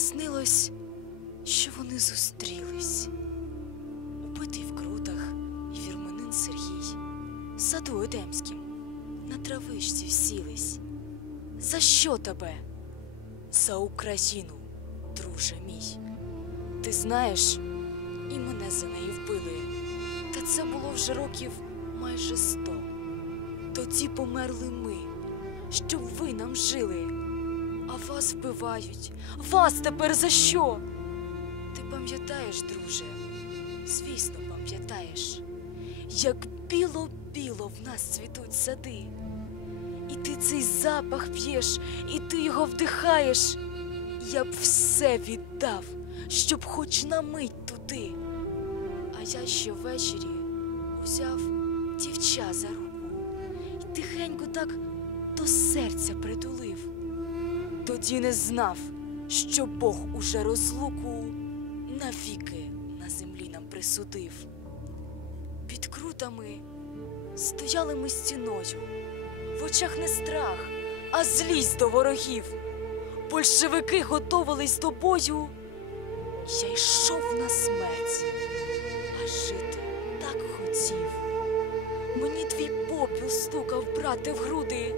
Мені наснилось, що вони зустрілись. Убитий в крутах і вірменин Сергій, саду Едемським, на травичці всілись. За що тебе? За Україну, друже мій. Ти знаєш, і мене за неї вбили. Та це було вже років майже сто. Тоді померли ми, щоб ви нам жили. А вас вбивають. Вас тепер за що? Ти пам'ятаєш, друже? Звісно, пам'ятаєш, як біло-біло в нас цвітуть сади. І ти цей запах п'єш, і ти його вдихаєш. Я б все віддав, щоб хоч на мить туди. А я ще ввечері узяв дівча за руку і тихенько так до серця притулив. Тоді не знав, що Бог уже розлуку навіки на землі нам присудив. Під крутами стояли ми стіною, в очах не страх, а злість до ворогів. Большевики готовились до бою. Я йшов на смерть, а жити так хотів. Мені твій попіл стукав, брате, в груди.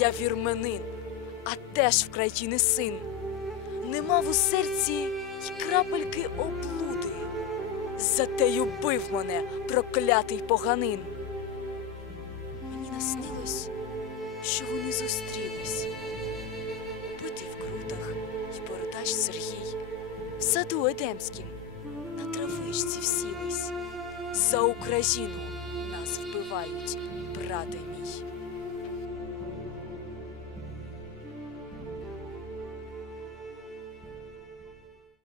Я вірменин, а теж в країни син. Не мав у серці й крапельки облуди. Зате й убив мене проклятий поганин. Мені наснилось, що вони зустрілись. Убитий в крутах й бородач Сергій. В саду Едемським на травичці всілись. За Україну нас вбивають, брате мій.